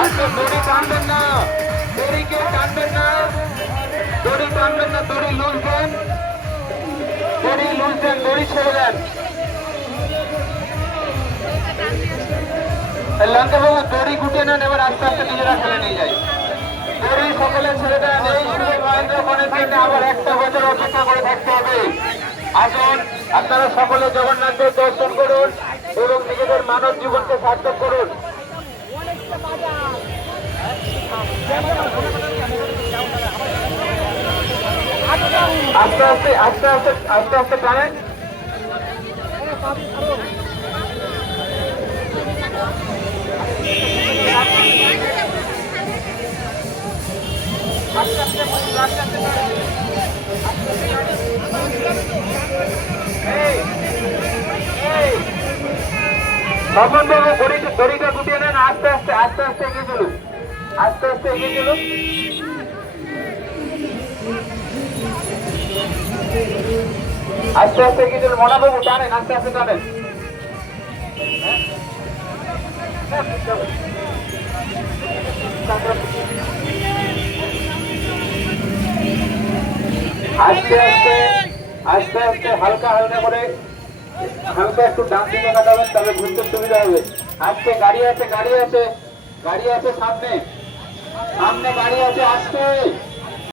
আজকে দড়ি টানবেন না, দড়ি কেউ টানবেন না, দড়ি টানবেন না, দড়ি লুজ দেন, দড়ি লুজ দেন, দড়ি ছেড়ে দেন। লঙ্কাবাবু দড়ি গুটিয়ে নেন, এবার আস্তে আস্তে নিজেরা ফেলে নিয়ে যায়। দড়ি সকলে ছেড়ে দেন। এই মহেন্দ্রক্ষণের জন্য আবার একটা বছর অপেক্ষা করে থাকতে হবে। আসুন আপনারা সকলে জগন্নাথের দর্শন করুন এবং নিজেদের মানব জীবনকে সার্থক করুন। আস্তে আস্তে আস্তে আস্তে আস্তে আস্তে টানেন। তখন বাবু দড়িটা গুটিয়ে নেন। আস্তে আস্তে আস্তে আস্তে এগিয়ে চলুন, আস্তে আস্তে এগিয়ে চলুন। আস্তে আস্তে এগিয়ে চলুন। মনাবাবু টানেন, আস্তে আস্তে টানেন। আস্তে আস্তে আস্তে আস্তে হালকা হালকা করে হালকা একটু ডান দিকে কাটাবেন, তবে ঘুরতে সুবিধা হবে। আজকে গাড়ি আছে, গাড়ি আছে, গাড়ি আছে, সামনে সামনে গাড়ি আছে, আসতে